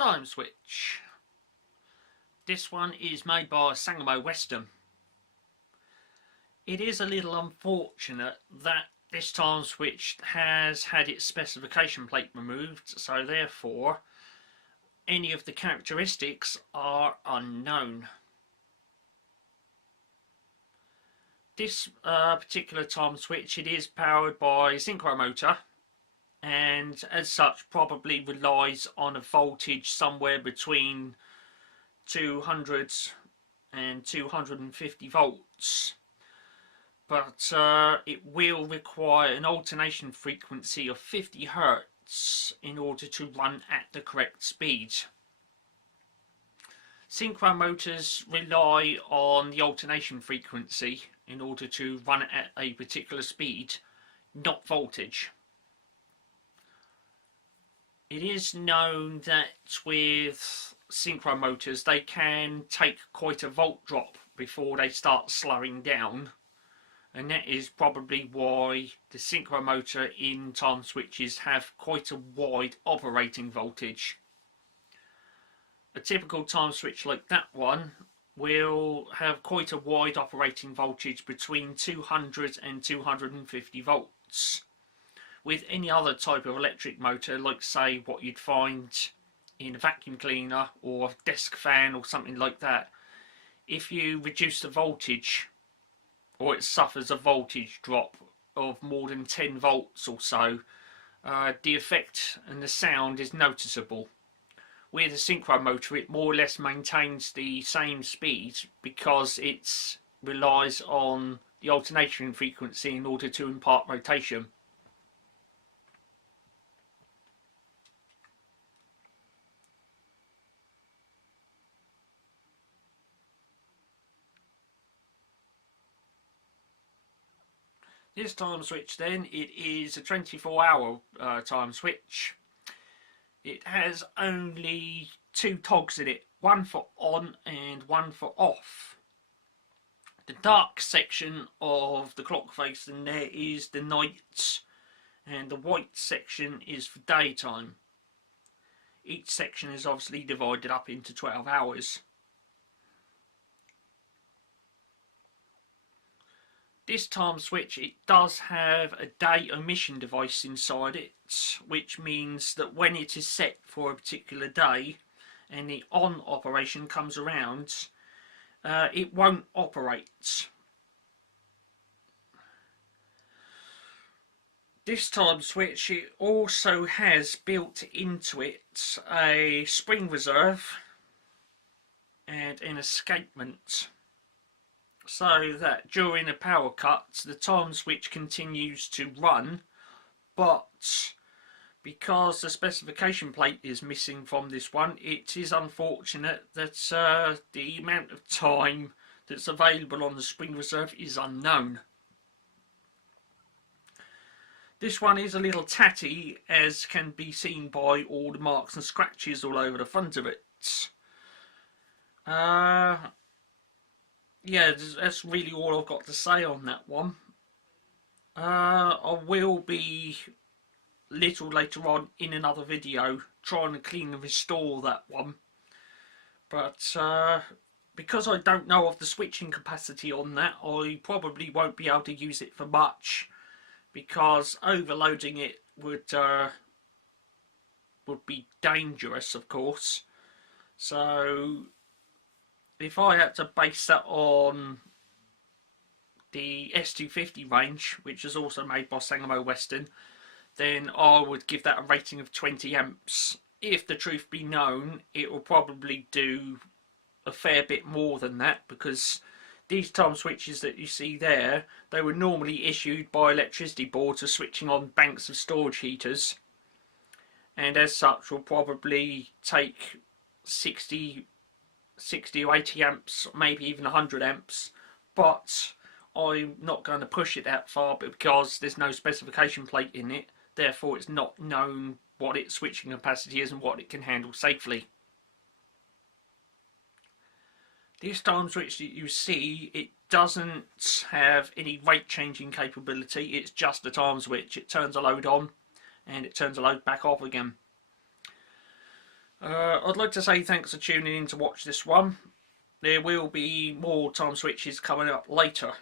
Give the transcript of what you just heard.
Timeswitch. This one is made by Sangamo Weston. It is a little unfortunate that this Timeswitch has had its specification plate removed, so therefore any of the characteristics are unknown. This particular Timeswitch, it is powered by a synchro motor, and as such probably relies on a voltage somewhere between 200 and 250 volts, but it will require an alternation frequency of 50 Hz in order to run at the correct speed. Synchro motors rely on the alternation frequency in order to run at a particular speed, not voltage. It is known that with synchro motors they can take quite a volt drop before they start slowing down, and that is probably why the synchro motor in Timeswitches have quite a wide operating voltage. A typical Timeswitch like that one will have quite a wide operating voltage between 200 and 250 volts. With any other type of electric motor, like say what you'd find in a vacuum cleaner or a desk fan or something like that, if you reduce the voltage, or it suffers a voltage drop of more than 10 volts or so, the effect and the sound is noticeable. With a synchro motor it more or less maintains the same speed because it relies on the alternation frequency in order to impart rotation. This Timeswitch then, it is a 24-hour Timeswitch. It has only two togs in it, one for on and one for off. The dark section of the clock face in there is the night, and the white section is for daytime. Each section is obviously divided up into 12 hours. This Timeswitch, it does have a day omission device inside it, which means that when it is set for a particular day and the on operation comes around, it won't operate. This Timeswitch, it also has built into it a spring reserve and an escapement, so that during a power cut the Timeswitch continues to run, but because the specification plate is missing from this one, it is unfortunate that the amount of time that's available on the spring reserve is unknown. This one is a little tatty, as can be seen by all the marks and scratches all over the front of it. Yeah, that's really all I've got to say on that one. I will be little later on in another video trying to clean and restore that one, but because I don't know of the switching capacity on that, I probably won't be able to use it for much, because overloading it would be dangerous, of course. So if I had to base that on the S250 range, which is also made by Sangamo Weston, then I would give that a rating of 20 amps. If the truth be known, it will probably do a fair bit more than that, because these Timeswitches that you see there, they were normally issued by electricity boards for switching on banks of storage heaters, and as such will probably take 60 or 80 amps, maybe even 100 amps, but I'm not going to push it that far because there's no specification plate in it, therefore it's not known what its switching capacity is and what it can handle safely. This Timeswitch that you see, it doesn't have any rate changing capability, it's just a Timeswitch. It turns a load on and it turns a load back off again. I'd like to say thanks for tuning in to watch this one. There will be more time switches coming up later.